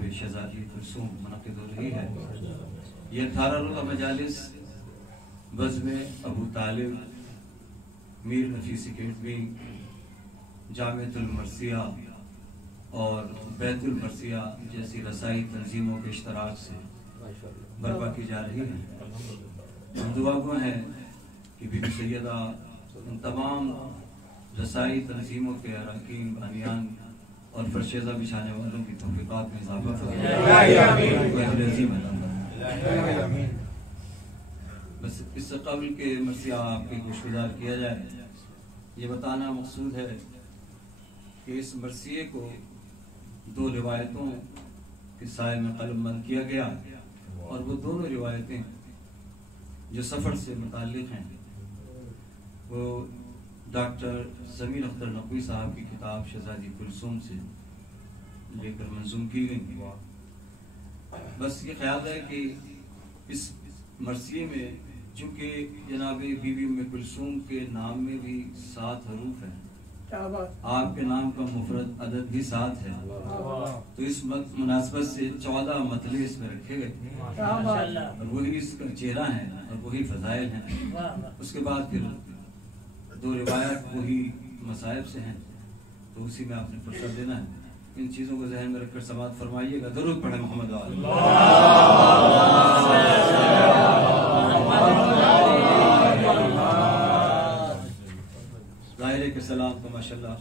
جناب شہزادی کلثوم منعقد ہو رہی ہے۔ یہ 18 روزہ مجالس بزم ابو طالب میر نفیس اکیڈمی جامعۃ المرثیہ اور بیت المرثیہ جیسی رسائی تنظیموں کے اشتراک سے برپا کی جا رہی ہے۔ ہم دعا گو ہیں کہ بی بی سیدہ ان تمام رسائی تنظیموں کے اراکین بانیان اور فرشیزہ بچھانے والوں کی توفیقات میں اضافہ فرمائے۔ بس اس سے قبل کے مرثیہ آپ کے گوشگزار کیا جائے، یہ بتانا مقصود ہے کہ اس مرثیے کو 2 روایتوں کے سائے میں قلم بند کیا گیا، اور وہ دونوں روایتیں جو سفر سے متعلق ہیں وہ ڈاکٹر ضمیر اختر نقوی صاحب کی کتاب شہزادی کلثوم سے لے کر منظوم کی گئی۔ بس یہ خیال ہے کہ اس مرثیے میں چونکہ جناب بی بی ام کلثوم کے نام میں بھی 7 حروف ہیں، آپ کے نام کا مفرد عدد بھی 7 ہے، تو اس مناسبت سے 14 مطلع اس میں رکھے گئے اور وہی اس کا چہرہ ہیں اور وہی فضائل ہیں۔ اس کے بعد پھر 2 روایت وہی مصائب سے ہیں، تو اسی میں آپ نے فرصت دینا ہے۔ ان چیزوں کو ذہن میں رکھ کر سماعت فرمائیے گا۔ درود پڑھیں محمد علیہ۔ ظاہر ہے کہ سلام تو ماشاءاللہ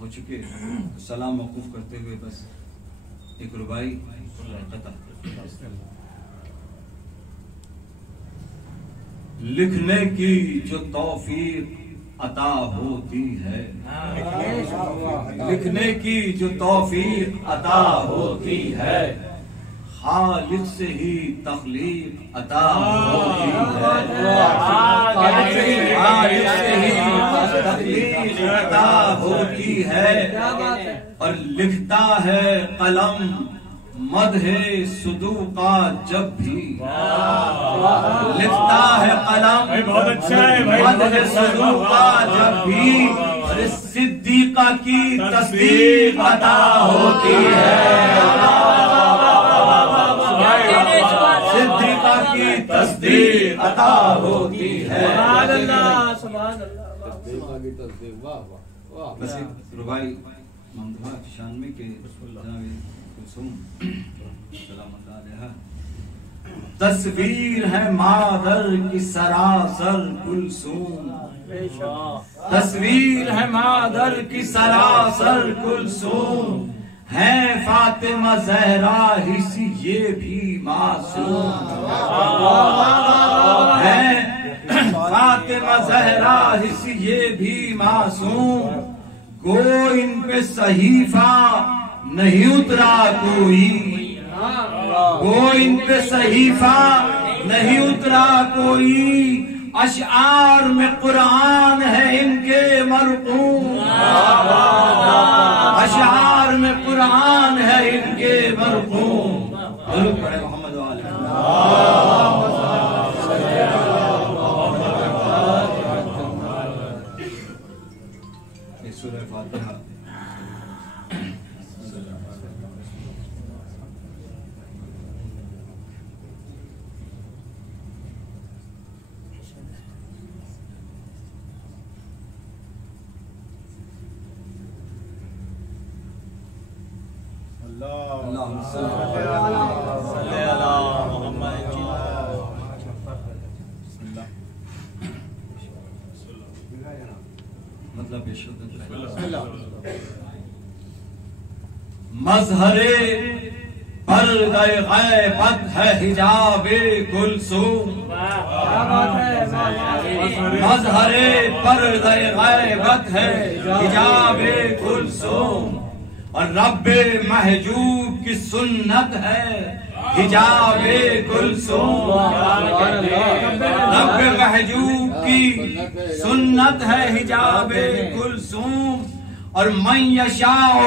ہو چکے، سلام موقوف کرتے ہوئے بس ایک ربائی قطع۔ لکھنے کی جو توفیق عطا ہوتی ہے، لکھنے کی جو توفیق عطا ہوتی ہے، خالق سے ہی تخلیق عطا ہوتی ہے، خالق سے ہی تخلیق عطا ہوتی ہے، اور لکھتا ہے قلم مدح صدوقہ جب بھی، لکھتا ہے قلم مدح صدوقہ جب بھی، اور صدیقہ کی تصدیق عطا ہوتی ہے، صدیقہ کی تصدیق عطا ہوتی ہے۔ بس ایک ربائی ممدوحہ 96 کے سلام اللہ علیہ۔ تصویر ہے مادر کی سراسر کلثوم، تصویر ہے مادر کی سراسر کلثوم، ہے فاطمہ زہرا ہی سی یہ بھی معصوم، ہے فاطمہ زہرا ہی سی یہ بھی معصوم، گو ان پہ صحیفہ نہیں اترا کوئی، گو ان پہ صحیفہ نہیں اترا کوئی، اشعار میں قرآن ہے ان کے مرقوم، اشعار میں قرآن ہے ان کے مرقوم۔ درود پڑھیں محمد علیہ۔ سورہ فاتحہ۔ مظہر پردہ غیبت ہے حجاب کلثوم، مظہر پردہ غیبت ہے حجاب کلثوم، اور رب محجوب کی سنت ہے حجاب کلثوم، رب محجوب کی سنت ہے حجاب کلثوم، اور من یشاء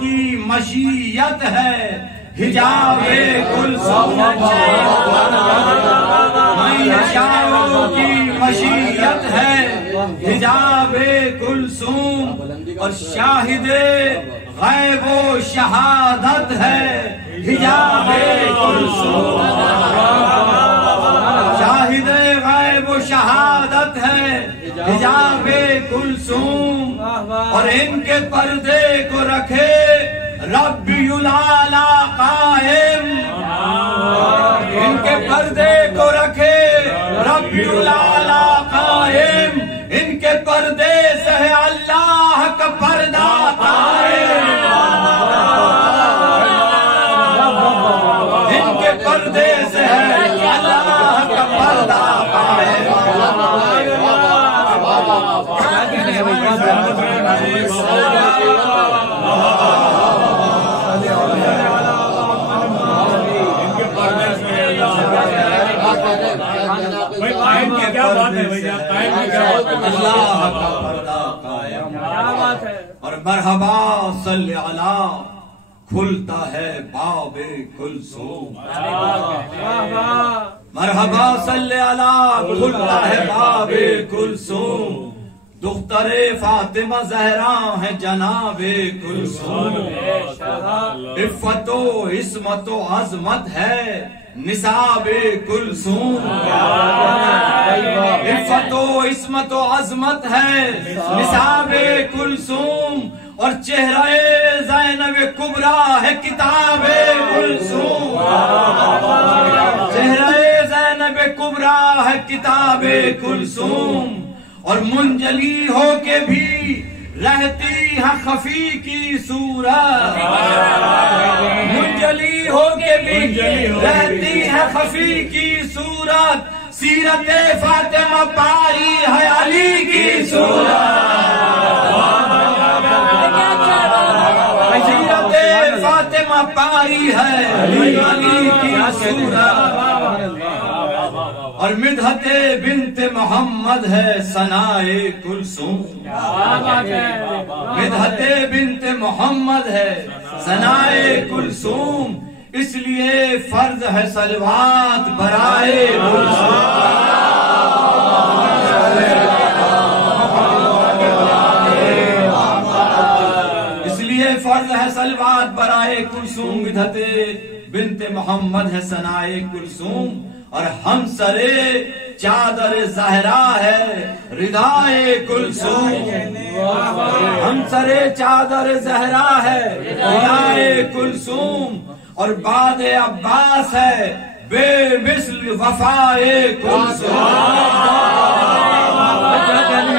کی مشیت ہے حجاب کلثوم، من یشاء کی مشیت ہے حجاب کلثوم، اور شاہد غیب و شہادت ہے حجاب کلثوم، شاہد غیب و شہادت ہے حجاب کلثوم، اور ان کے پردے کو رکھے ربی الاعلیٰ قائم، ان کے پردے کو رکھے ربی الاعلیٰ قائم، ان کے پردے سے ہے اللہ کا پردہ قائم، ان کے پردے سے ہے اللہ کا پردہ قائم۔ اللہ کا پردہ قائم، اور مرحبا صلی علی کھلتا ہے باب کلثوم، مرحبا صلی علی کھلتا ہے باب کلثوم، دختر فاطمہ زہرا ہے جناب کلثوم، عفت و عصمت و عظمت ہے نصاب کلثوم، عفت و عصمت و عظمت ہے نصاب کلثوم، اور چہرہ زینب کبریٰ ہے کتاب کلثوم، چہرہ زینب کبریٰ ہے کتاب کلثوم، اور منجلی ہو کے بھی رہتی ہے خفی کی صورت، منجلی ہو کے بھی رہتی ہے خفی کی صورت، سیرت فاطمہ پاری ہے علی کی صورت، سیرت فاطمہ پاری ہے علی کی صورت، اور مدحت بنت محمد ہے ثنائے کلثوم، مدحت بنت محمد ہے ثنائے کلثوم، اس لیے فرض ہے صلوات برائے کلثوم، اس لیے فرض ہے صلوات برائے کلثوم، مدحت بنت محمد ہے ثنائے کلثوم، اور ہم سرے چادر زہرا ہے ردائے کلثوم، ہم سرے چادر زہرا ہے ردائے کلثوم، اور بعد عباس ہے بے مثل وفائے کلثوم،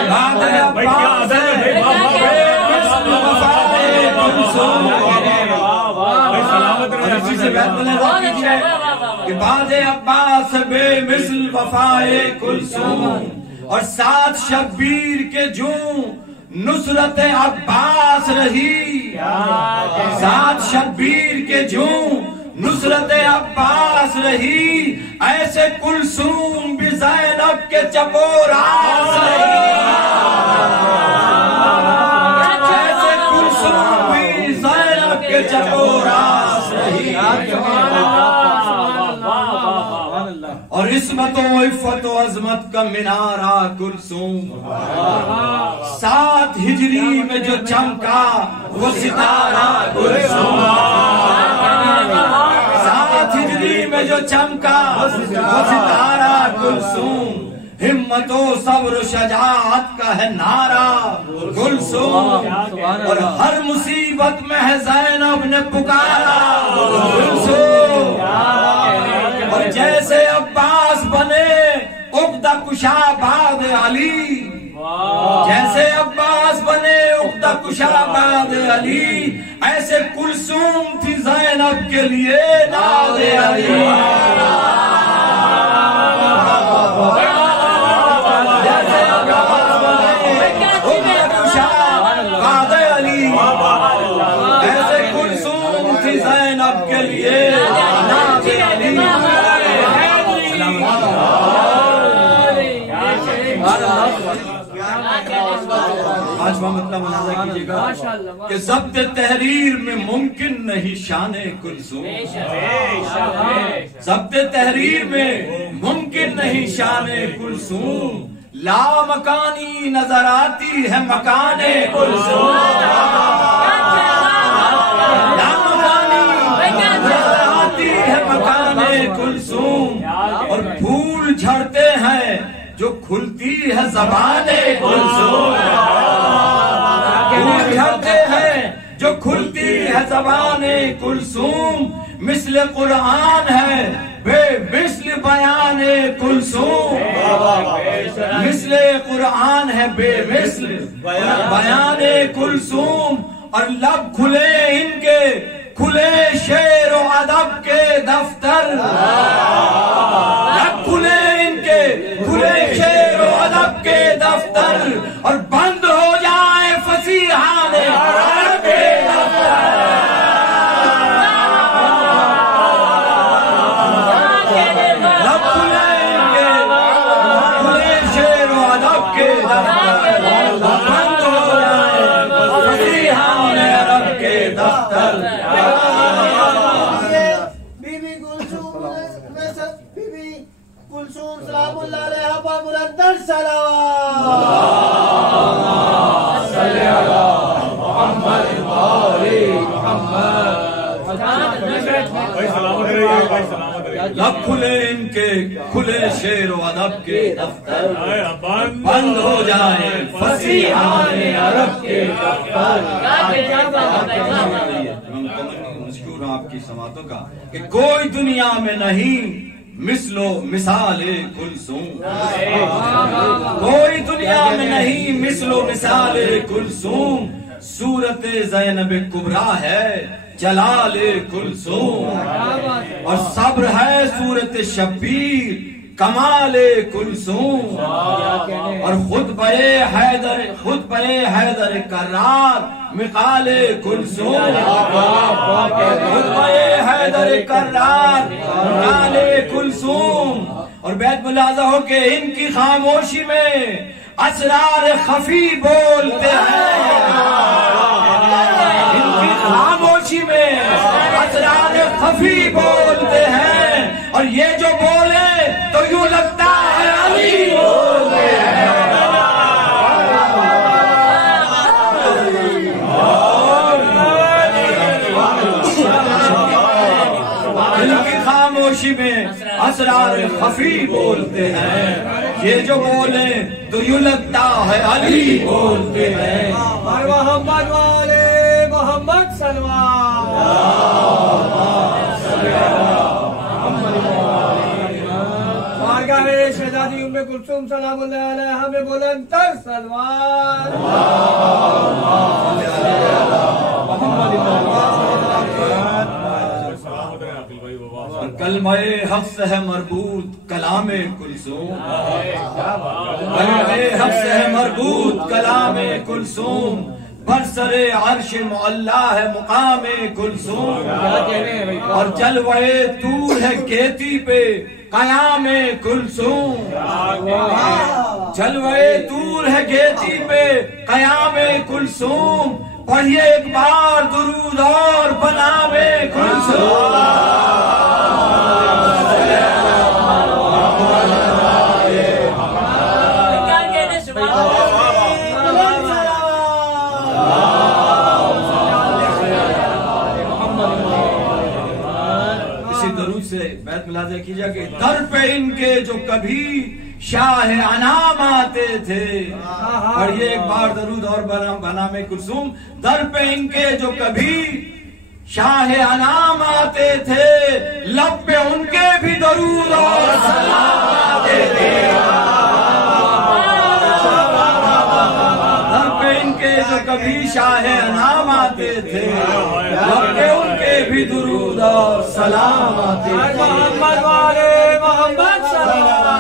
بعد عباس ہے بے مثل وفائے کلثوم، اسی سے کہ بعد عباس بے مثل وفائے کلثوم، اور سات شبیر کے جوں نصرت عباس رہی، سات شبیر کے جوں نصرت عباس رہی، ایسے کلثوم بھی زینب کے چپو راس رہی، ایسے کلثوم بھی زینب کے چپو راس رہی، اور عصمت و عفت و عظمت کا مینارہ کلثوم، 7 ہجری میں جو چمکا وہ ستارہ کلثوم، 7 ہجری میں جو چمکا وہ ستارہ کلثوم، ہمت و صبر و شجاعت کا ہے نعرہ کلثوم، اور ہر مصیبت میں ہے زینب نے پکارا کلثوم، اور جیسے عباس بنے عقدہ کشا بعد علی، جیسے عباس بنے عقدہ کشا بعد علی، ایسے کلثوم تھی زینب کے لیے ناز علی، جیسے عباس بنے عقدہ کشا بعد علی، ایسے کلثوم تھی زینب کے لیے ناز علی۔ پانچواں مطلب ملاحظہ کیجئے گا کہ ضبط تحریر میں ممکن نہیں شان کلثوم، ضبط تحریر میں ممکن نہیں شان کلثوم، لا مکانی نظر آتی ہے مکان کلثوم، لا مکانی ہے زبان کلثوم، پھول جھڑتے ہیں جو کھلتی ہے زبان کلثوم، مثل قرآن ہے بے مثل بیان کلثوم، مثل قرآن ہے بے مثل بیان کلثوم، اور لب کھلے ان کے کھلے شعر و ادب کے دفتر، لب کھلے ان کے کھلے شعر و ادب کے دفتر، اور بند ہو جائے فصیحان عرب کے دفتر، لب کھلے ان کے کھلے شعر و ادب کے دفتر، بند ہو جائے فصیحان عرب کے دفتر۔ کلثوم سلام اللہ علیہ پر مردر صلوات، صلی اللہ محمد علی محمد۔ لب کھلے ان کے کھلے شعر و ادب کے دفتر، بند ہو جائے فصیحان عرب کے دفتر۔ مشکور ہوں آپ کی سماعتوں کا کہ کوئی دنیا میں نہیں مثل و مثال کلثوم، کوئی دنیا میں نہیں مثل و مثال کلثوم، صورت زینب کبریٰ ہے جلال کلثوم، اور صبر ہے صورت شبیر کمال کلثوم، اور خطبہ حیدر کرار مقال کلثوم، خطبہ حیدر کرار مقال کلثوم، اور بیت ملاحظہ ہو کہ ان کی خاموشی میں اسرار خفی بولتے ہیں، ان کی خاموشی میں اسرار خفی بولتے ہیں، اور یہ جو بولے تو یوں لگتا ہے علی بولتے ہیں، ان کی خاموشی میں اسرار خفی بولتے ہیں، یہ جو بولے تو یوں لگتا ہے علی بولتے ہیں۔ محمد والے محمد صلوات، بارگاہ شہزادی ام کلثوم سلام اللہ علیہا میں بلند تر صلوات، کلمہ حق سے ہے مربوط کلام کلثوم، کلمہ حق سے ہے مربوط کلام کلثوم، برسر عرش معلا ہے مقام کلثوم، اور جلوہ طور ہے گیتی پہ قیام کلثوم، جلوہ طور ہے گیتی پہ قیام کلثوم، پڑھیے ایک بار درود اور بنام کلثوم۔ بیت ملاحظہ کیجئے کہ در پہ ان کے جو کبھی شاہ انام آتے تھے، پڑھیے ایک بار درود اور بنام کلثوم، در پہ ان کے جو کبھی شاہ انام آتے تھے، لب پہ ان کے بھی درود اور سلام آتے تھے، در پہ ان کے جو کبھی شاہ انام آتے تھے، لب پہ ان کے بھی درود اور سلام آتے تھے۔ محمد والے محمد صلوات،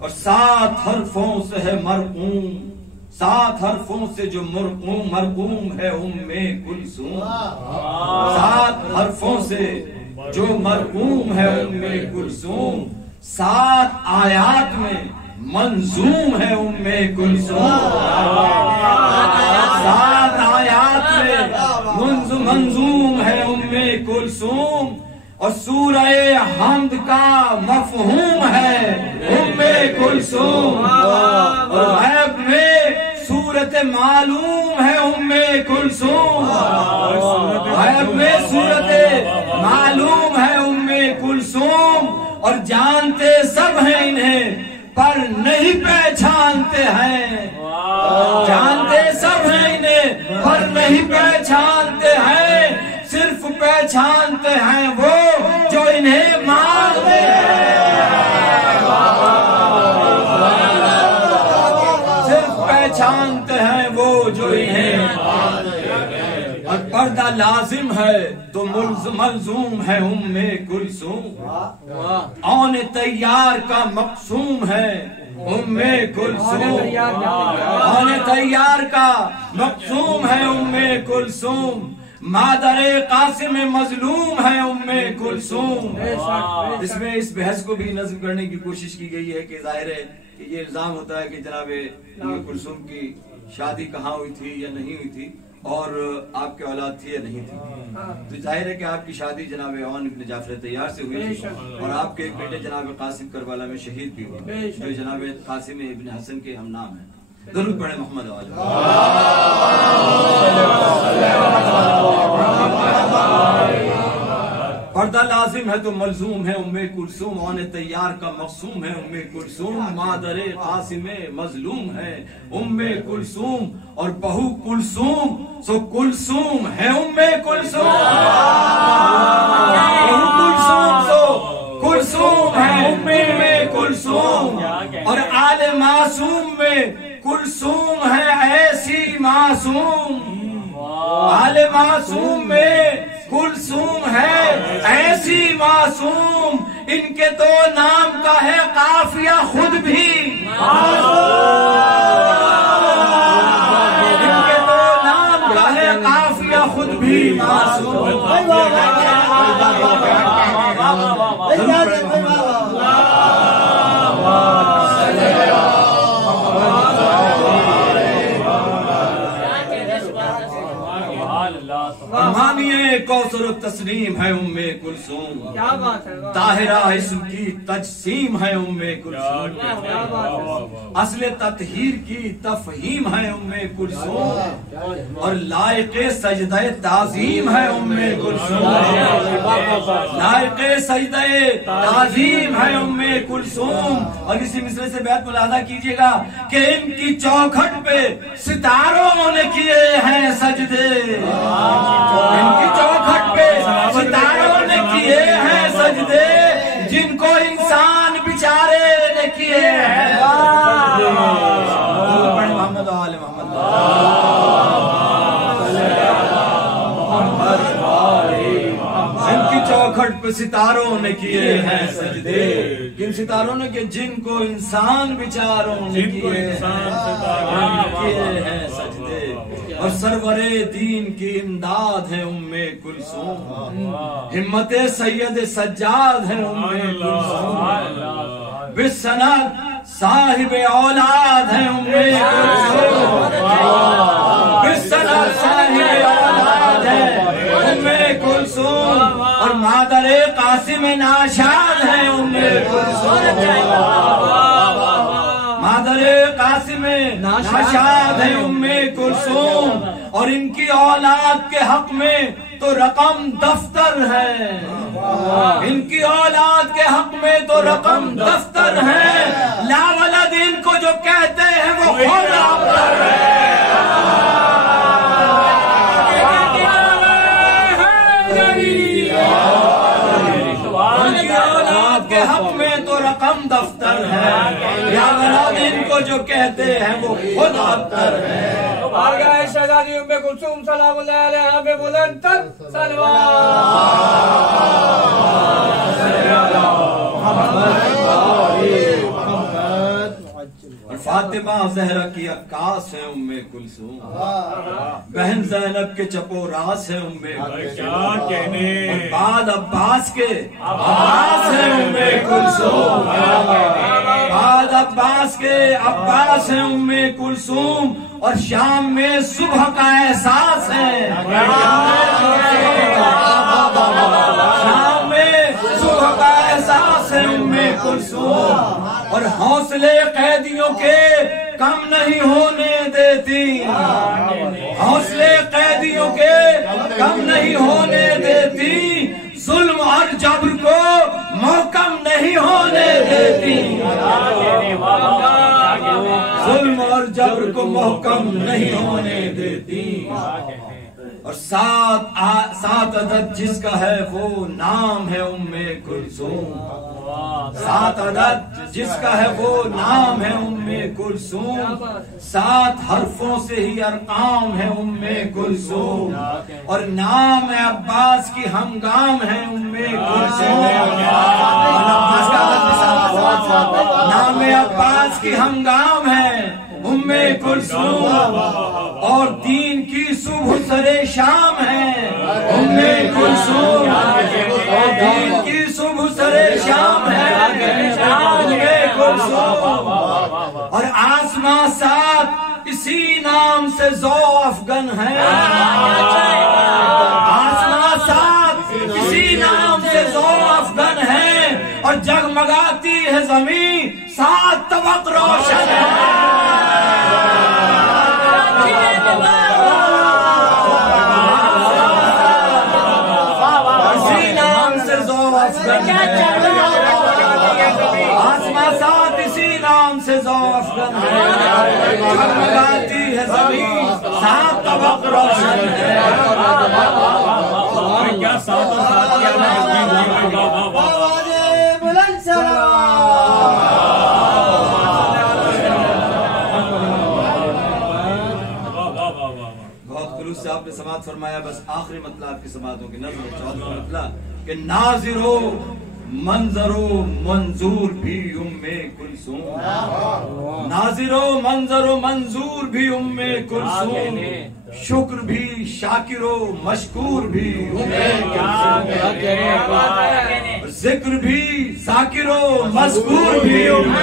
اور 7 حرفوں سے ہے مرقوم، 7 حرفوں سے جو مرقوم ہے ام کلثوم، 7 حرفوں سے جو مرقوم ہے ام کلثوم، 7 آیات میں منظوم ہے ام کلثوم، 7 آیات میں منظوم ہے ام کلثوم، اور سورہ حمد کا مفہوم ہے ام کلثوم، اور غیب میں صورت معلوم ہے ام کلثوم، غیب میں صورت معلوم ہے ام اور جانتے سب ہیں انہیں پر نہیں پہچانتے ہیں، جانتے سب ہیں انہیں پر نہیں پہچانتے ہیں، صرف پہچانتے ہیں وہ جو انہیں مانتے ہیں، صرف پہچانتے ہیں وہ جو انہیں مانتے ہیں۔ اور پردہ لازم ہے تو ملزوم ہے کلثوم، آن تیار کا مقصوم ہے کلثوم، آن تیار کا مقصوم ہے کلثوم، مادر قاسم مظلوم ہے کلثوم۔ اس میں اس بحث کو بھی نظم کرنے کی کوشش کی گئی ہے کہ ظاہر ہے کہ یہ الزام ہوتا ہے کہ جناب کلثوم کی شادی کہاں ہوئی تھی یا نہیں ہوئی تھی، اور آپ کے اولاد تھی یا نہیں تھی۔ تو ظاہر ہے کہ آپ کی شادی جناب عون ابن جعفر طیار سے ہوئی تھی، اور آپ کے ایک بیٹے جناب قاسم کربلا میں شہید بھی ہوئے، جو جناب قاسم ابن حسن کے ہم نام ہیں۔ درود پڑھیں محمد والے۔ پردہ لازم ہے تو ملزوم ہے کلثوم، آن تیار کا مقصوم ہے کلثوم، مادر قاسم مظلوم ہے کلثوم، اور بہو کلثوم سو کلثوم ہے کلثوم، بہو کلثوم سو کلثوم ہے کلثوم، اور آل معصوم میں کلثوم ہے ایسی معصوم، آل معصوم میں کلثوم ہے ایسی معصوم، ان کے تو نام کا ہے قافیہ خود بھی ان کے تو نام کا ہے قافیہ خود بھی معصوم۔ مانیے کوثر و تسلیم ہے کلثوم، کیا بات ہے، طاہرہ اسم کی تجسیم ہے کلثوم، اصل تطہیر کی تفہیم ہے کلثوم، اور لائق سجدہ تعظیم ہے کلثوم، لائق سجدہ تعظیم ہے کلثوم۔ اور اسی مصرے سے بیعت ملاحظہ کیجئے گا کہ ان کی چوکھٹ پہ ستاروں نے کیے ہیں سجدے، ان کی چوکھٹ پہ ستاروں نے کیے ہیں سجدے، جن کو انسان بیچارے نے کیے ہیں سجدے۔ محمد آل محمد، ان کی چوکھٹ پہ ستاروں نے کیے ہیں سجدے، کن ستاروں نے کہ جن کو انسان بیچاروں نے کیے ہیں سجدے، اور سرور دین کی امداد ہے کلثوم، ہمت سید سجاد ہے کلثوم، بسند صاحب اولاد ہے کلثوم، بسند صاحب اولاد ہے کلثوم، اور مادر قاسم ناشاد ہے کلثوم، مادر قاسم ناشاد ہے کلثوم، اور ان کی اولاد کے حق میں تو رقم دفتر ہے، ان کی اولاد کے حق میں تو رقم دفتر ہے، لا ولد ان کو جو کہتے ہیں وہ خود ابتر ہے، کے حق میں تو رقم دفتر ہے، یا ولد ان کو جو کہتے ہیں وہ خود ابتر ہے۔ بارگاہ شہزادی ام کلثوم سلام اللہ علیہا میں بلند تر صلوات۔ اور فاطمہ زہرا کی عکاس ہے کلثوم، بہن زینب کے چپو راس ہے کلثوم، بعد عباس کے عباس ہے کلثوم، بعد عباس کے عباس ہے کلثوم، اور شام میں صبح کا احساس ہے، شام میں صبح کا احساس ہے کلثوم، اور حوصلے قیدیوں کے کم نہیں ہونے دیتی، حوصلے قیدیوں کے کم نہیں ہونے دیتی، ظلم اور جبر کو محکم نہیں ہونے دیتی، ظلم اور جبر کو محکم نہیں ہونے دیتی، اور سات عدد جس کا ہے وہ نام ہے ام کلثوم، سات عدد جس کا ہے وہ نام ہے ام کلثوم، 7 حرفوں سے ہی ارقام ہے ام کلثوم، اور نام عباس کی ہمگام ہے ام کلثوم، نام عباس کی ہمگام ہے ام کلثوم، اور دین کی صبح سرے شام ہے ام کلثوم، اور دین کی صبح سرے شام ہے ام کلثوم، اور آسماں 7 اسی نام سے ذو افغن ہے، آسماں 7 اسی نام سے ذو افغن ہے، اور جگمگاتی ہے زمین 7 طبق روشن ہے، اسی نام سے ذو افغن ہے، آسماں 7 اسی نام سے ذو افغن ہے، جگمگاتی ہے زمین 7 طبق روشن ہے، کیا 7 اور 7 کیا بلند بہت خلوص سے آپ نے سماعت فرمایا. بس آخری مطلب آپ کی سماعتوں کی نظر مطلب کہ ناظر و منظر و منظور بھی ام کلثوم، ناظر و منظر و منظور بھی ام کلثوم، شکر بھی شاکر و مشکور بھی ام کلثوم، ذکر بھی ذاکر و مذکور بھی ام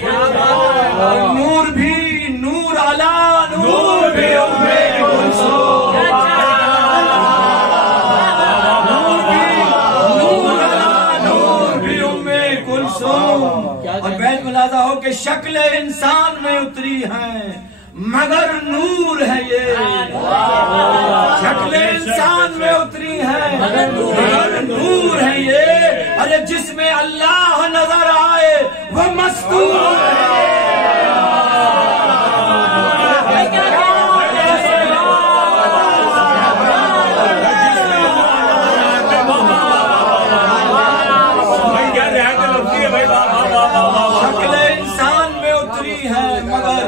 کلثوم، نور بھی نور علی نور بھی ام کلثوم، اور بیت ملاحظہ ہو کہ شکل انسان میں اتری ہے مگر نور ہے یہ، شکل انسان میں اتری ہے مگر نور ہے یہ، ارے جس میں اللہ نظر آئے وہ مستور ہے، شکل انسان میں اتری ہے مگر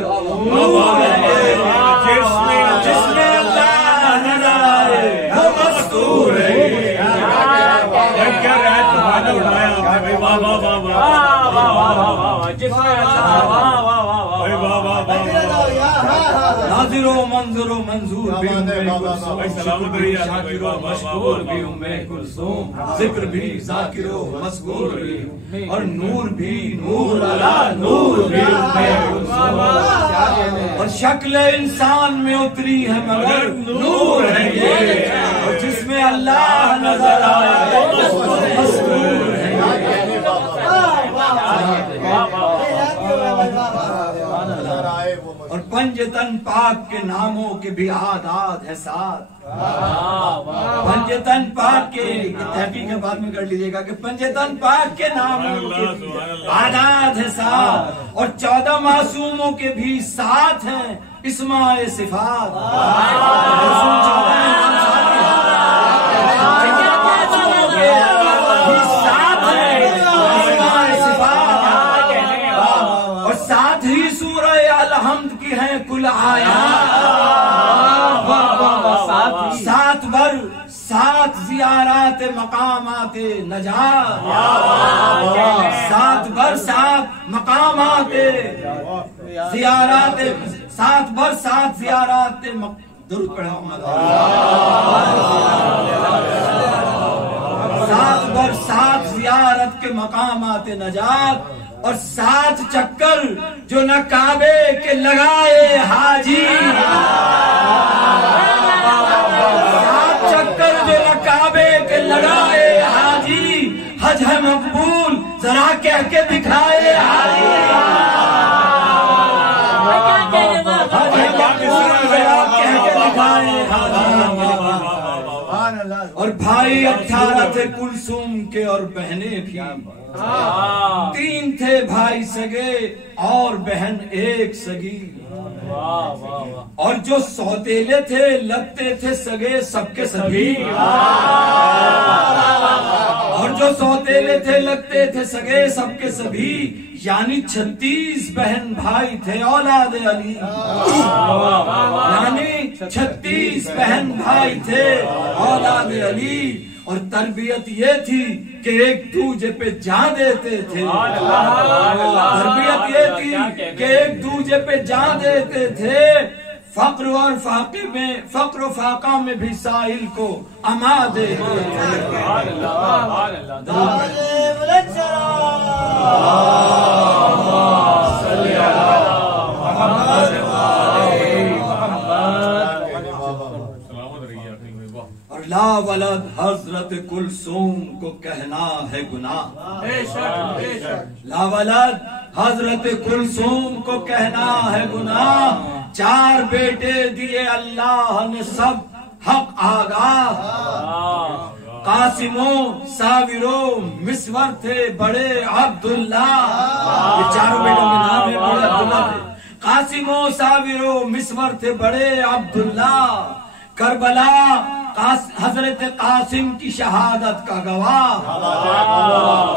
نور ہے، جس میں اللہ نظر آئے وہ مستور ہے، ناظر و منظر و منظور بھی ام کلثوم، شکر بھی شاکر و مشکور بھی ام کلثوم، ذکر بھی ذاکر و مذکور بھی، اور نور بھی نور علی نور بھی ام کلثوم، اور شکل انسان میں اتری ہے مگر نور ہے یہ، اور جس میں اللہ نظر آئے مستور ہے، اور پنج تن پاک کے ناموں کے بھی آداد ہے 7، پنج تن پاک کے تحقیق کے بعد میں کر لیجئے گا کہ پنج تن پاک کے ناموں کے بھی آداد ہے 7، اور 14 معصوموں کے بھی 7 ہیں اسماء صفات، اور 7 ہی سورہ الحمد کی ہیں کل آیات، 7 بر 7 زیارات مقامات نجات، 7 بر 7 مقامات زیارات، 7 بر 7 زیارات درود پڑھیں محمد، 7 بر 7 زیارت کے مقامات نجات، اور 7 چکر جو نہ کعبے کے لگائے حاجی، 7 چکر جو نہ کعبے کے لگائے حاجی، حج ہے مقبول ذرا کہہ کے دکھائے حاجی، حج ہے مقبول ذرا کہہ کے دکھائے حاجی، اور بھائی 18 تھے کلثوم کے اور بہنیں بھی 3 تھے بھائی سگے اور بہن 1 سگی اور جو سوتیلے تھے لگتے تھے سگے سب کے سبھی اور جو سوتیلے تھے لگتے تھے سگے سب کے سبھی یعنی 36 بہن بھائی تھے اولاد علی یعنی 36 بہن بھائی تھے اولاد علی اور تربیت یہ تھی کہ ایک دوسرے پہ جان دیتے تھے تربیت یہ تھی کہ ایک دوسرے پہ جان دیتے تھے فقر و فاقہ میں بھی سائل کو اما دیتے تھے اور لا ولد حضرت کلثوم کو کہنا ہے گناہ لا ولد حضرت کلثوم کو کہنا ہے گناہ 4 بیٹے دیے اللہ نے سب حق آگاہ قاسموں ساوروں مسور تھے بڑے عبداللہ یہ 4 بیٹوں کے نام ہے بڑے عبداللہ تھے قاسموں ساوروں مسور تھے بڑے عبداللہ کربلا حضرت قاسم کی شہادت کا گواہ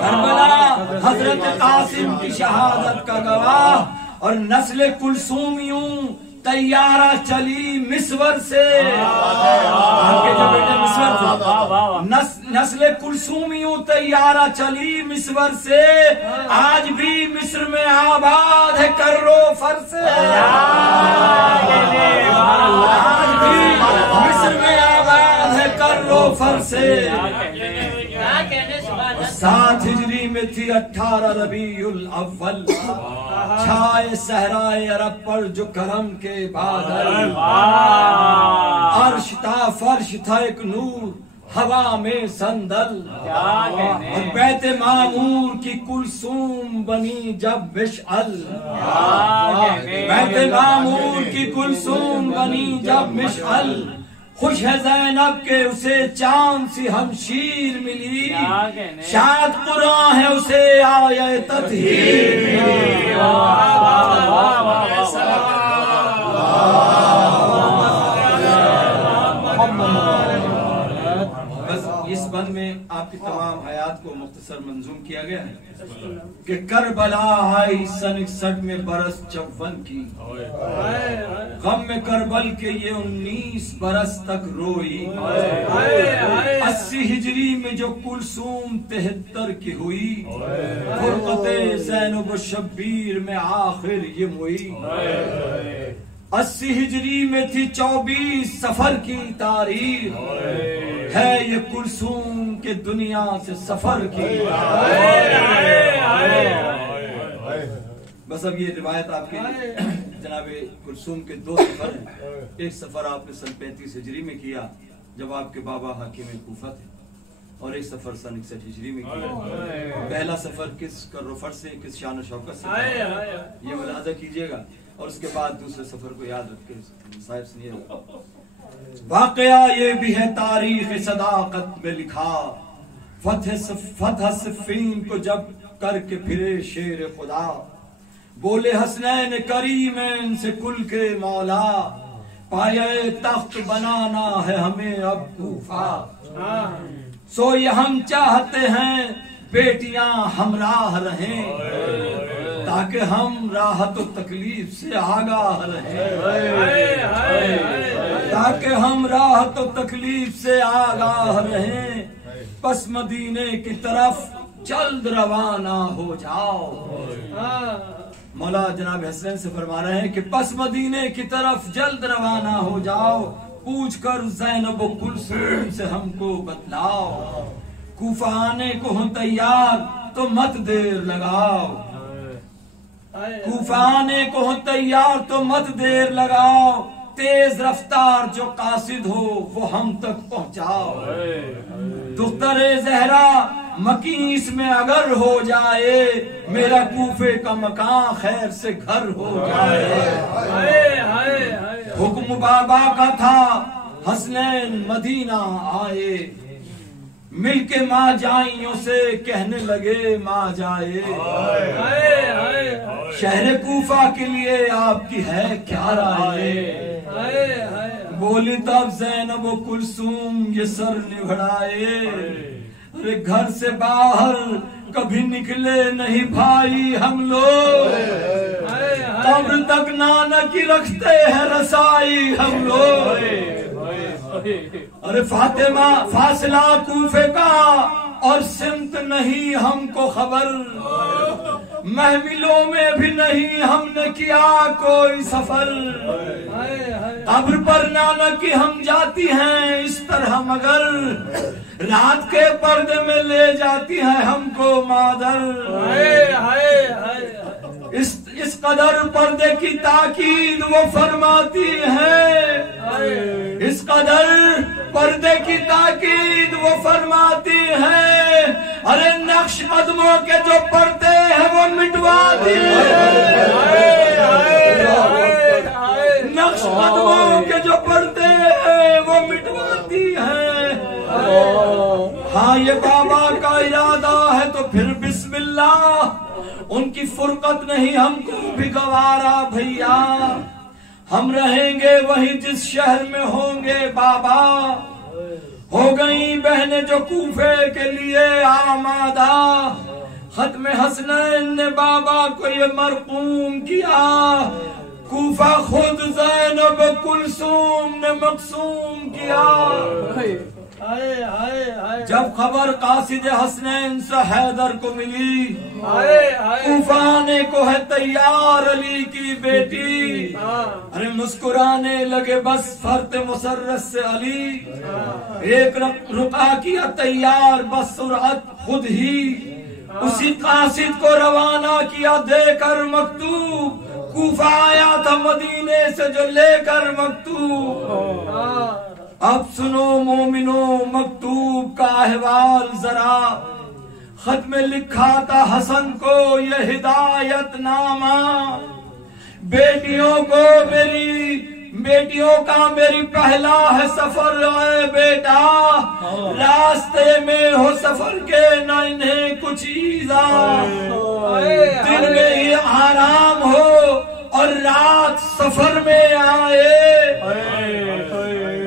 کربلا حضرت قاسم کی شہادت کا گواہ اور نسل کلثومیوں طیارہ چلی مسور سے آپ کے جو بیٹے مسور تھے نسل کلثومیوں طیارہ چلی مسور سے آج بھی مصر میں آباد ہے کرو فر سے آج بھی مصر میں آباد ہے کرو فر سے 7 ہجری میں تھی 18 ربیع الاول چھائے صحرائے عرب پر جو کرم کے بادل عرش تھا فرش تھا ایک نور ہوا میں سندل اور بیت معمور کی کلثوم بنی جب مشعل بیت معمور کی کلثوم بنی جب مشعل خوش ہے زینب کے اسے چاند سی ہمشیر ملی شاد قرآن ہے اسے آیہ تطہیر ملی بس اس بند میں آپ کی تمام حیات کو مختصر منظوم کیا گیا ہے کہ کربلا آئی سن 61 میں برس 54 کی غم میں کربل کے یہ 19 برس تک روئی 80 ہجری میں جو کلثوم 73 کی ہوئی فرقت زینب و شبیر میں آخر یہ موئی 80 ہجری میں تھی 24 سفر کی تاریخ ہے یہ کلثوم کے دنیا سے سفر کی بس اب یہ روایت آپ کے جناب کلثوم کے 2 سفر ہیں ایک سفر آپ نے سن 35 ہجری میں کیا جب آپ کے بابا حاکم کوفہ تھے اور ایک سفر سن 61 ہجری میں کیا پہلا سفر کس کرفر سے کس شان و شوکت سے یہ ملاحظہ کیجئے گا اور اس کے بعد دوسرے سفر کو یاد رکھ کے صاحب سنیے گا واقعہ یہ بھی ہے تاریخ صداقت میں لکھا فتح صفین کو جب کر کے پھرے شیر خدا بولے حسنین کریمین سے کل کے مولا پایہ تخت بنانا ہے ہمیں اب کوفہ سو یہ ہم چاہتے ہیں بیٹیاں ہمراہ رہیں تاکہ ہم راحت و تکلیف سے آگاہ رہیں تاکہ ہم راحت و تکلیف سے آگاہ رہیں پس مدینے کی طرف جلد روانہ ہو جاؤ مولا جناب حسین سے فرما رہے ہیں کہ پس مدینے کی طرف جلد روانہ ہو جاؤ پوچھ کر زینب و کلثوم سے ہم کو بتلاؤ کوفہ آنے کو ہوں تیار تو مت دیر لگاؤ کوفہ آنے کو ہوں تیار تو مت دیر لگاؤ تیز رفتار جو قاصد ہو وہ ہم تک پہنچاؤ دختر زہرا مکیس میں اگر ہو جائے میرا کوفے کا مکان خیر سے گھر ہو جائے حکم بابا کا تھا حسنین مدینہ آئے، مل کے ماں جائیوں سے کہنے لگے ماں جائے، شہر کوفہ کے لیے آپ کی ہے کیا رائے؟ بولی تب زینب و کلثوم یہ سر نبھڑائے، ارے گھر سے باہر کبھی نکلے نہیں بھائی ہم لوگ، قبر تک نانا کی رکھتے ہیں رسائی ہم لوگ، ارے فاطمہ فاصلہ کوفے کا اور سمت نہیں ہم کو خبر، محملوں میں بھی نہیں ہم نے کیا کوئی سفر، قبر پر نانا کی ہم جاتی ہیں اس طرح مگر، رات کے پردے میں لے جاتی ہیں ہم کو مادر، اس قدر پردے کی تاکید وہ فرماتی ہے، اس قدر پردے کی تاکید وہ فرماتی ہے، ارے نقش قدموں کے جو پردے ہیں وہ مٹواتی ہے، نقش قدموں کے جو پردے ہیں وہ مٹواتی ہے، ہاں یہ بابا کا ارادہ ہے تو پھر بسم اللہ، ان کی فرقت نہیں ہم کو بھی گوارا بھیا، ہم رہیں گے وہیں جس شہر میں ہوں گے بابا، ہو گئی بہنیں جو کوفے کے لیے آمادہ، ختم حسنین نے بابا کو یہ مرقوم کیا، کوفہ خود زینب کلثوم نے مقسوم کیا، جب خبر قاصد حسنین سے حیدر کو ملی، کوفہ آنے کو ہے تیار علی کی بیٹی، ارے مسکرانے لگے بس فرت مسرت سے علی، ایک رقعہ کیا تیار بس سرعت خود ہی، اسی قاصد کو روانہ کیا دے کر مکتوب، کوفہ آیا تھا مدینے سے جو لے کر مکتوب، اب سنو مومنو مکتوب کا احوال ذرا، خط میں لکھا تھا حسن کو یہ ہدایت نامہ، بیٹیوں کا میری پہلا ہے سفر اے بیٹا، راستے میں ہو سفر کے نہ انہیں کچھ ایذا، دن میں ہی آرام ہو اور رات سفر میں آئے،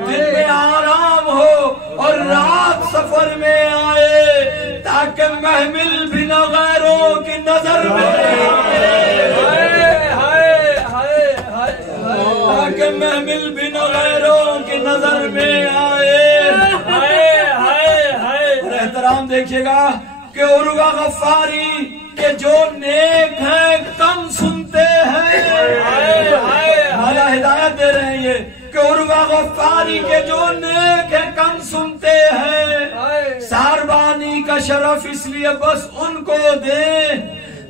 دن میں آرام ہو اور رات سفر میں آئے، تاکہ محمل بھی نہ غیروں کی نظر میں آئے، تاکہ محمل بھی نہ غیروں کی نظر میں آئے، اور احترام دیکھیے گا کہ عروہ غفاری کہ جو نیک ہیں کم سنتے ہیں، مولا ہدایت دے رہے ہیں یہ کہ عروہ غفاری کے جو نیک ہیں کم سنتے ہیں، ساربانی کا شرف اس لیے بس ان کو دیں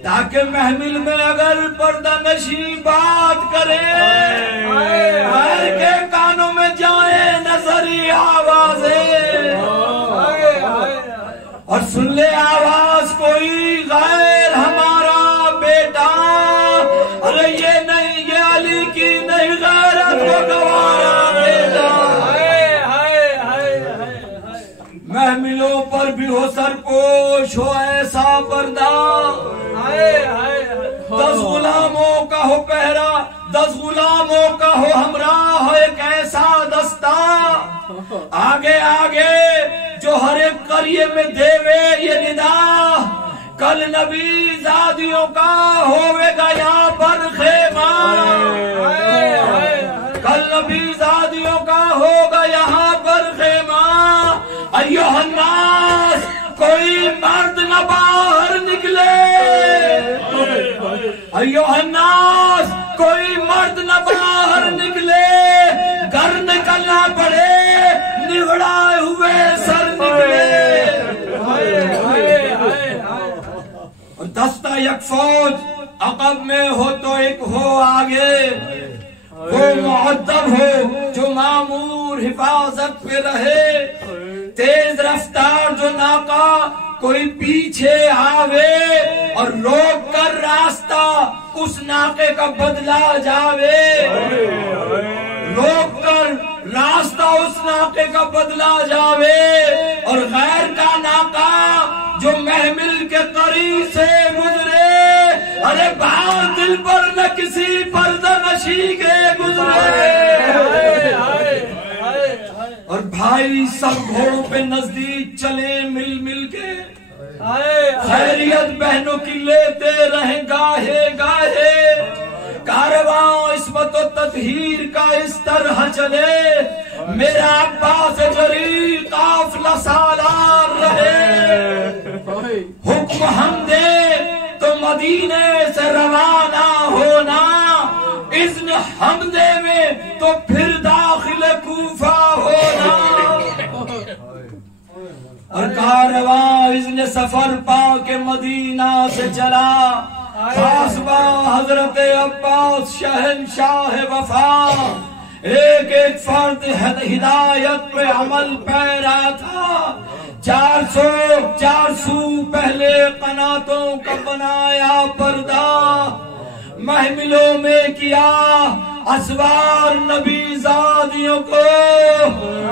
تاکہ محمل میں اگر پردہ نشی بات کرے، غیر کے کانوں میں جائیں نظری آوازیں، اور سن لے آواز کوئی غیر ہمارا بیٹا، ارے یہ نہیں یہ علی کی نہیں غیرت کو گوارا بیٹا، محملوں پر بھی ہو سرپوش ہو ایسا پردہ، 10 غلاموں کا ہو پہرا، 10 غلاموں کا ہو ہمراہ ہو ایک ایسا دستہ، آگے آگے جو ہر ایک قریے میں دیوے یہ ندا، کل نبی زادیوں کا ہوئے گا یہاں پر خیمہ، کل نبی زادیوں کا ہوگا یہاں پر خیمہ، ایوہ الناس کوئی مرد نہ باہر نکلے، ایوہ الناس کوئی مرد نہ باہر نکلے، گھر نکلنا پڑے نگڑائے ہوئے سر نکلے، اور دستہ یک فوج عقب میں ہو تو ایک ہو آگے، وہ معدب ہو جو مامور حفاظت پہ رہے، تیز رفتار جو ناکا کوئی پیچھے آوے، اور روک کر راستہ اس ناکے کا بدلا جاوے، روک کر راستہ اس ناقے کا بدلا جاوے اور غیر کا ناقہ جو محمل کے قریب سے گزرے، ارے بھاؤ دل پر نہ کسی پردہ نشی کے گزرے، اور بھائی سب گھوڑوں پہ نزدیک چلے مل مل کے، خیریت بہنوں کی لیتے رہیں گاہے گاہے، کارواں عصمت و تطہیر کا اس طرح چلے، میرا عباس جری قافلہ سالار رہے، حکم ہم دے تو مدینے سے روانہ ہونا، اذن ہم دے میں تو پھر داخل کوفہ ہونا، اور کارواں اذن سفر پا کے مدینہ سے چلا، خاص با حضرت عباس شہنشاہ وفا، ایک ایک فرد ہدایت پہ عمل پیرا تھا، 400 پہلے قناتوں کا بنایا پردہ، محملوں میں کیا اسوار نبی زادیوں کو،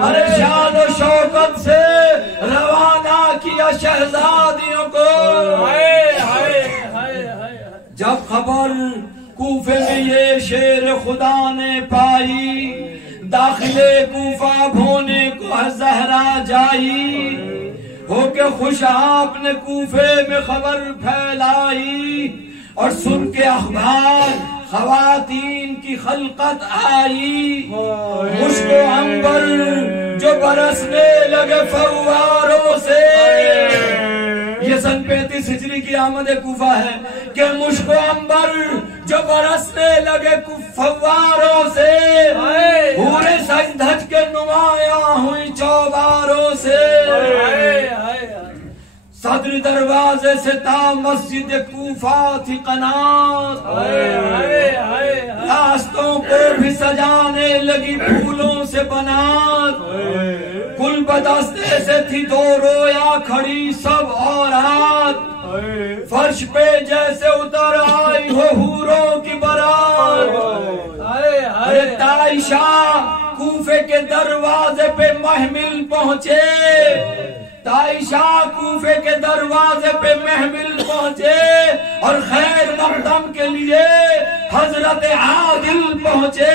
ارے شان و شوکت سے روانہ کیا شہزادیوں کو، جب خبر کوفے میں یہ شیر خدا نے پائی، داخلے کوفہ بھونے کو زہرا جائی، ہو کے خوش آپ نے کوفے میں خبر پھیلائی، اور سن کے اخبار خواتین کی خلقت آئی، مشک و عنبر جو برسنے لگے فواروں سے، یہ سن 35 ہجری کی آمد کوفہ ہے کہ مشک و عنبر جو برسنے لگے فواروں سے، پورے سج دھج کے نمایاں ہوئی چوباروں سے، صدر دروازے سے تا مسجد کوفہ تھی قنات، راستوں کو بھی سجانے لگی پھولوں سے بنات، کل بدستے سے تھی 2 رویا کھڑی سب عورات، فرش پہ جیسے اتر آئی ہو حوروں کی بارات، عائشہ کوفے کے دروازے پہ محمل پہنچے، عائشہ کوفے کے دروازے پہ محمل پہنچے، اور خیر مقدم کے لیے حضرت عادل پہنچے،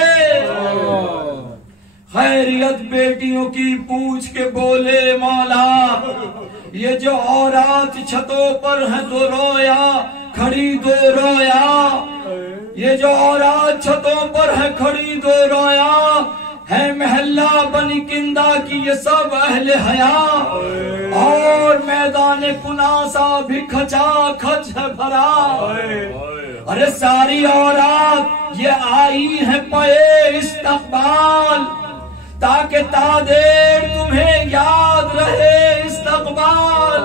خیریت بیٹیوں کی پوچھ کے بولے مولا، یہ جو عورات چھتوں پر ہیں 2 رویا کھڑی 2 رویا، یہ جو عورات چھتوں پر ہیں کھڑی 2 رویا، ہے محلہ بنی کندہ کی یہ سب اہل حیا، اور میدان کناسا بھی کھچا کھچ ہے بھرا، ارے ساری عورات یہ آئی ہیں پے استقبال، تاکہ تا دیر تمہیں یاد رہے استقبال،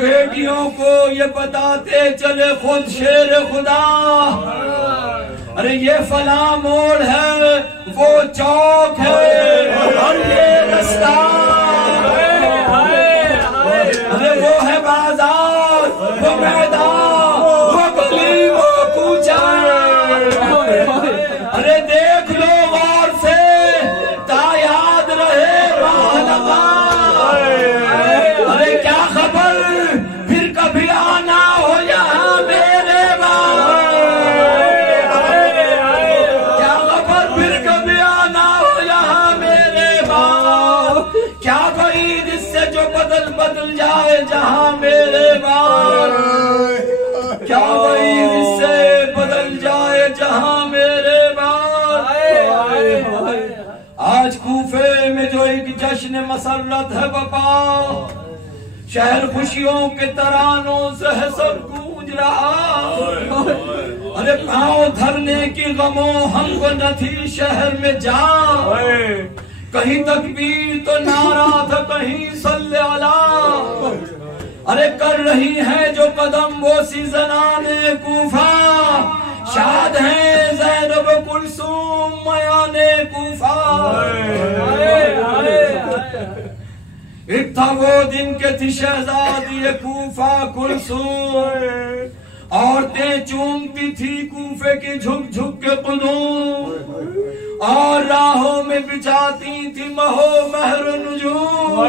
بیٹیوں کو یہ بتاتے چلے خود شیر خدا، ارے یہ فلاں موڑ ہے وہ چوک ہے، اور یہ رستہ ارے وہ ہے بازار وہ میدان وہ گلی وہ کوچہ، ارے دیکھ لو غور سے تا یاد رہے راہ لگا، ارے کیا خبر پھر کبھی آنا ہو یہاں میرے باپ، کیا خبر پھر کبھی آنا ہو یہاں میرے باپ، کیا بعید اس سے جو بدل جائے جہاں میرے باپ، کیا بعید اس سے بدل جائے جہاں میرے باپ، آج کوفے میں جو ایک جشن مسرت ہے بپا، شہر خوشیوں کے ترانوں سے ہے سب گونج رہا، ارے پاؤں دھرنے کی غموں ہم کو نہ تھی شہر میں جا، کہیں تکبیر تو نعرہ تھا کہیں صلی علی، ارے کر رہی ہیں جو قدم وہ سی زنانے کوفہ، شاد ہیں زینب کلثوم میانے کوفہ، ایک تھا وہ دن کے تھی شہزادی کوفہ کلثوم، عورتیں چومتی تھی کوفے کی جھک جھک کے قدوم، اور راہوں میں بچھاتی تھی مہو مہر نجوم،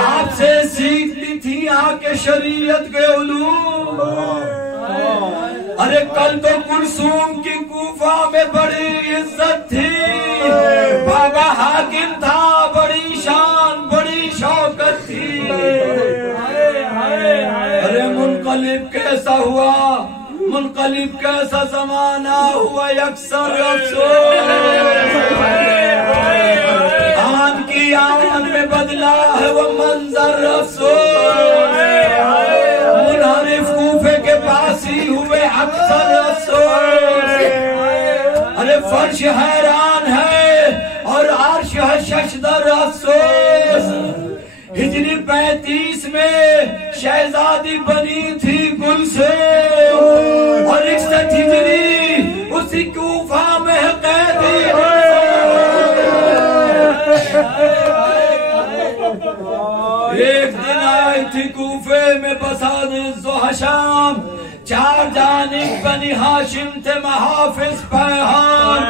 آپ سے سیکھتی تھی آ کے شریعت کے علوم۔ ارے کل تو کلثوم کی کوفہ میں بڑی عزت تھی، بابا حاکم تھا، بڑی شان بڑی شوکت تھی۔ ارے منقلب کیسا ہوا، منقلب کیسا زمانہ ہوا، اکثر افسوس آن کی آن میں بدلا ہے وہ منظر افسوس، منحرف کوفے کے پاس ہی ہوئے اکثر افسوس۔ ارے فرش حیران ہے اور عرش ہے ششدر افسوس، ہجری 35 میں شہزادی بنی تھی کلثوم، اور 61 ہجری اسی کوفہ میں قیدی۔ ایک دن آئی تھی کوفے میں بساط حشام، چار جانب بنی ہاشم تھے محافظ پیہان،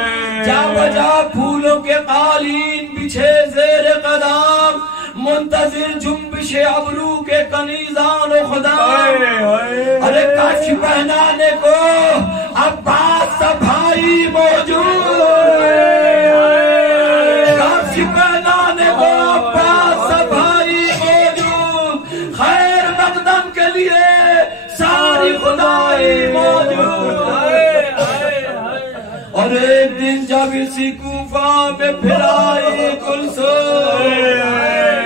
جا بجا پھولوں کے قالین بچھے زیر قدم، منتظر جنبش ابرو کے کنیزان و خدام۔ ارے کچھ پہنانے کو عباس سا بھائی موجود، کچھ پہنانے کو عباس سا بھائی موجود، خیر مقدم کے لیے ساری خدائی موجود۔ اور ایک دن جب اسی کوفہ میں پھر آئی کلثوم،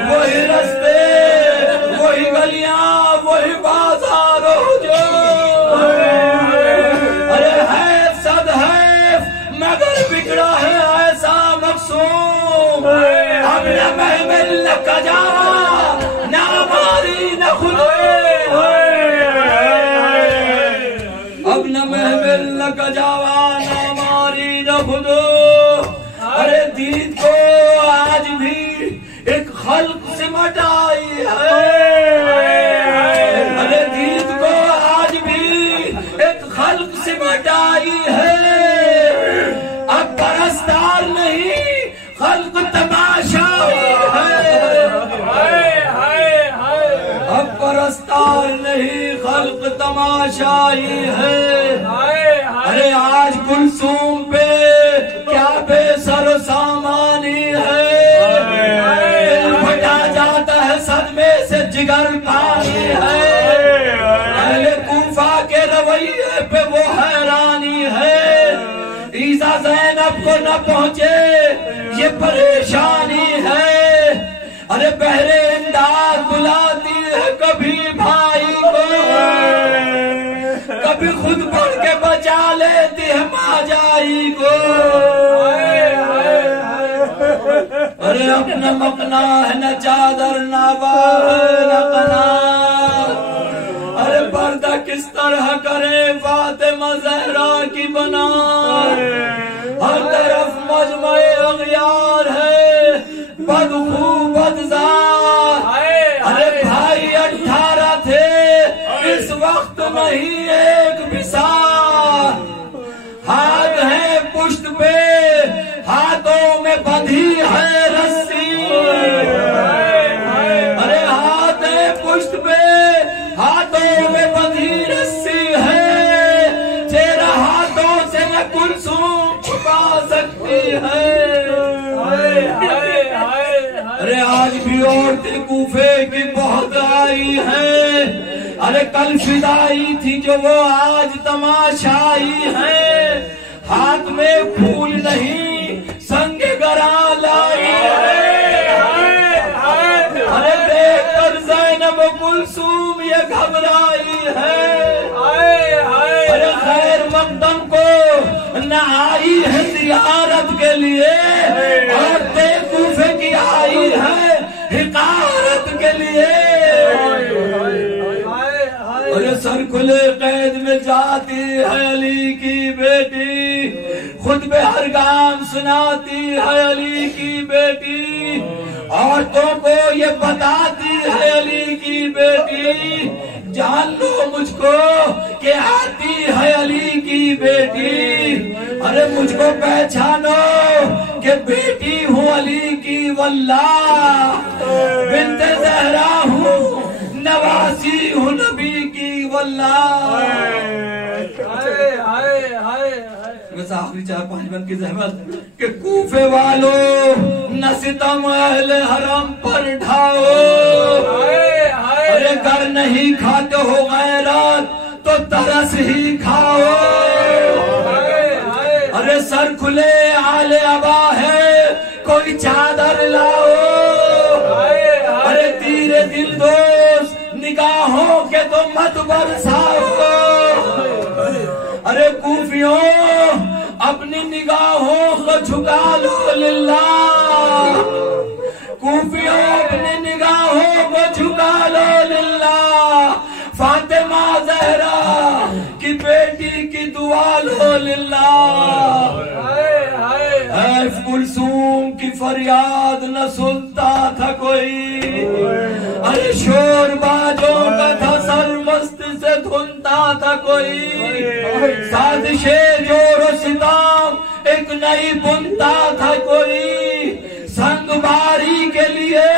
وہی رستے وہی گلیاں وہی بازار ارے ہے صد حیف مگر بگڑا ہے ایسا مقصوم، اب نہ محمل نہ کجاوا نہ ماری نہ خدا، اب نہ محمل نہ کجاوا نہ ماری نہ خدا۔ ارے دید کو آج بھی ایک خلق سمٹ آئی ہے، ارے دید کو آج بھی ایک خلق سمٹ آئی ہے، اب پرستار نہیں خلق تماشائی ہے، اب پرستار نہیں خلق تماشائی ہے۔ ارے آج کلثوم پہ کیا بے سر و سامانی ہے، پھٹا جاتا ہے صدمے سے جگر پانی ہے، اہل کوفہ کے رویے پہ وہ حیرانی ہے، عیسیٰ زینب کو نہ پہنچے یہ پریشانی ہے، ارے بہرے امداد بلاتی ہے کبھی بھائی کو، کبھی خود پڑھ کے بچا لیتی ہے ماجائی کو۔ ارے اپنا مقنا ہے نہ چادر نہ باہر نہ قناع، ارے پردہ کس طرح کرے فاطمہ زہرا کی بنا، ہر طرف مجمع اغیار ہے بدخو بدزار، ارے بھائی 18 تھے اس وقت نہیں ایک بسار، ہاتھ ہے پشت پہ ہاتھوں میں بندھی ہے رسی، ارے ہاتھ ہے پشت پہ ہاتھوں میں بندھی رسی ہے، چہرہ ہاتھوں سے نہ کلثوم چھپا سکتی ہے۔ ارے آج بھی عورتیں کوفے کی بہت آئی ہیں، ارے کل فدائی تھی جو وہ آج تماشائی ہے، ہاتھ میں پھول نہیں سنگ گرا لائی ہے، ارے دیکھ کر زینب و کلثوم یہ گھبرائی ہے، ارے خیر مقدم کو نہ آئی ہے زیارت کے لیے، عورتیں کوفے کی آئی ہے حقارت کے لیے، ارے سر کھلے قید میں جاتی ہے علی کی بیٹی، خطبے ہر گام سناتی ہے علی کی بیٹی، عورتوں کو یہ بتاتی ہے علی کی بیٹی، جان لو مجھ کو کہ آتی ہے علی کی بیٹی، ارے مجھ کو پہچانو کہ بیٹی ہوں علی کی، واللہ بنت زہرا ہوں، نواسی ہوں نبی کی، واللہ۔ بس آخری 4-5 بند کی زحمت کہ کوفے والو نہ ستم اہل حرم پر ڈھاؤ، ارے گر نہیں کھاتے ہو غیرت تو ترس ہی کھاؤ، ارے سر کھلے آل عبا ہے کوئی چادر لاؤ، ارے تیرے دل دوست نگاہوں کے تو مت برساؤ، ارے کوفیوں اپنی نگاہوں کو جھکا لو للہ، کوفیوں اپنی نگاہوں کو جھکا لو للہ، فاطمہ زہرا کی بیٹی کی دعا لو للہ۔ اے کلثوم کی فریاد نہ سنتا تھا کوئی، ارے شور باجوں کا تھا سر مست سے دھنتا تھا کوئی، سازش جور و ستام ایک نئی بنتا تھا کوئی، سنگ باری کے لیے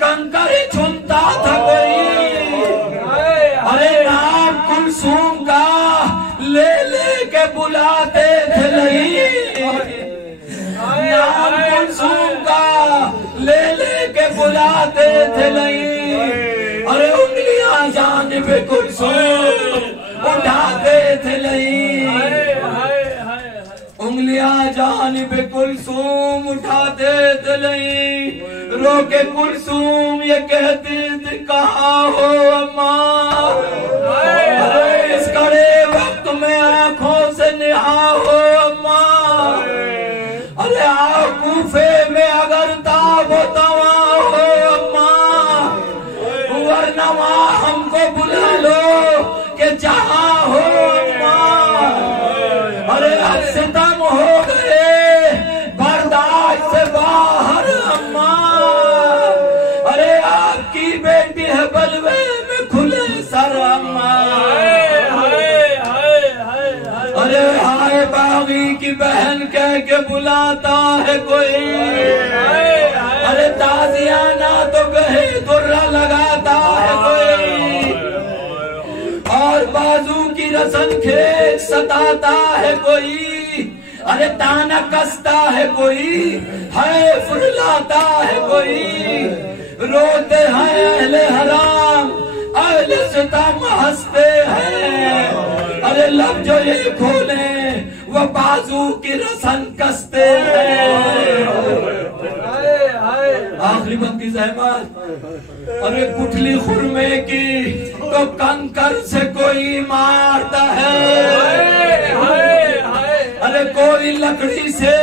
کنکر چنتا تھا کوئی، ارے نام کلثوم کا لے لے کے بلاتے تھے نہیں، نام کلثوم کا لے لے کے بلاتے تھے نہیں، ارے انگلیاں جانب کلثوم اٹھاتے تھے نہیں، انگلیاں جانب کلثوم اٹھاتے تھے نہیں، رو کے کلثوم یہ کہتی تھی کہاں ہو اماں، ارے اس کڑے وقت میں آنکھوں سے نہا ہو اماں، ارے آؤ کوفے میں اگر تاب و تواں ہو اماں، ورنہ وہاں ہم کو بلا لو کہ جہاں ہو اماں، ارے اب ستم ہو گئے برداشت سے باہر اماں، ارے آپ کی بیٹی ہے بلوے میں کھلے سر اماں، ارے ہائے باغی کی بہن کہہ کے بلاتا ہے کوئی، ارے تازیانہ تو گہے درہ لگاتا ہے کوئی، اور بازو کی رسن کھیت ستاتا ہے کوئی، ارے تانا کستا ہے کوئی، ہے فرلاتا ہے کوئی، روتے ہیں اہل حرام اہل ستم ہنستے ہیں، ارے لب جو یہ کھولیں وہ بازو کی رسن کستے ہیں۔ آخری بند کی زحمت، ارے گٹھلی خرمے کی تو کنکر سے کوئی مارتا ہے، ارے کوئی لکڑی سے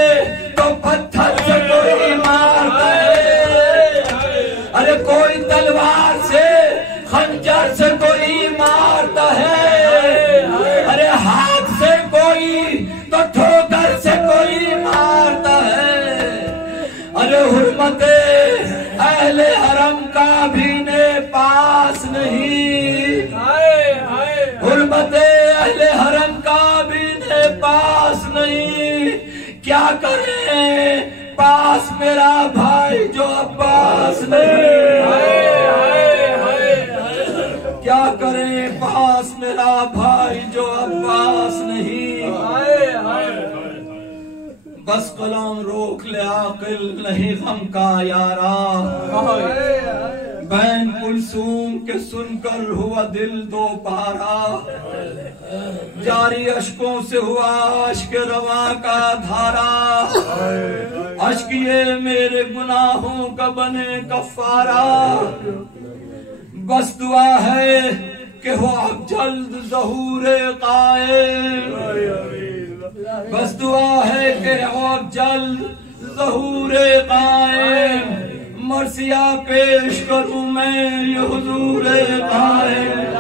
تو پتھر سے کوئی مارتا ہے، ارے کوئی تلوار سے خنجر سے کوئی مارتا ہے، ارے ہاتھ سے کوئی تو ٹھوکر سے کوئی مارتا ہے، ارے حرمت اہل حرم کا بھی پاس نہیں، حرمت اہل حرم کا بھی پاس نہیں، کیا کریں پاس میرا بھائی جو عباس نہیں، کیا کریں پاس میرا بھائی جو عباس نہیں، بس قلم روک لے عاقل نہیں غم کا یارا، بین کلثوم کے سن کر ہوا دل دو پارا، جاری اشکوں سے ہوا اشک رواں کا دھارا، اشک یہ میرے گناہوں کا بنے کفارہ، بس دعا ہے کہ ہو اب جلد ظہور قائم، بس دعا ہے کہ ہو اب جلد ظہور قائم، مرثیہ پیش کروں میں یہ حضور قائم۔